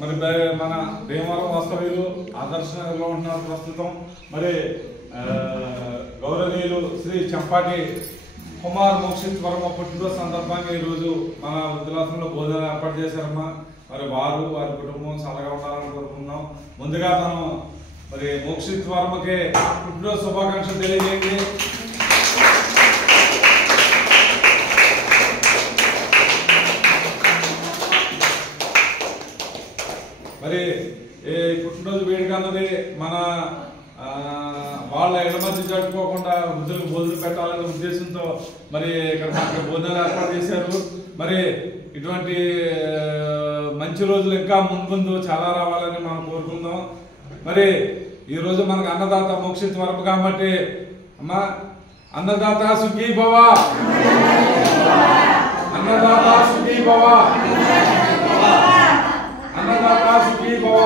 మరి మన భీమవరం వాస్తవ్యులు ఆదర్శనగర్లో ఉంటున్నారు ప్రస్తుతం. మరి గౌరవనీయులు శ్రీ చంపాటి కుమార్ మోక్షిత్ వర్మ పుట్టినరోజు సందర్భంగా ఈరోజు మన వృద్ధులాశ్రమంలో భోజనం ఏర్పాటు చేశారమ్మా. మరి వారు వారి కుటుంబం చల్లగా ఉండాలని కోరుకుంటున్నాం. ముందుగా మనం మరి మోక్షిత్ వర్మకి పుట్టినరోజు శుభాకాంక్షలు తెలియజేయండి. మరి ఈ పుట్టినరోజు వేడుక అన్నది మన వాళ్ళ ఇళ్ల మధ్య జరుపుకోకుండా వృద్ధులకు భోజనం పెట్టాలనే ఉద్దేశంతో మరి ఇక్కడ మనకి భోజనాలు ఏర్పాటు చేశారు. మరి ఇటువంటి మంచి రోజులు ఇంకా ముందు చాలా రావాలని మనం కోరుకుందాం. మరి ఈరోజు మనకు అన్నదాత మోక్షిత్ వర్మ కాబట్టి అమ్మా, అన్నదాత సుఖీ భవ, అన్నదాత సుఖీ భవ, అన్నదాత సుఖీ భవ.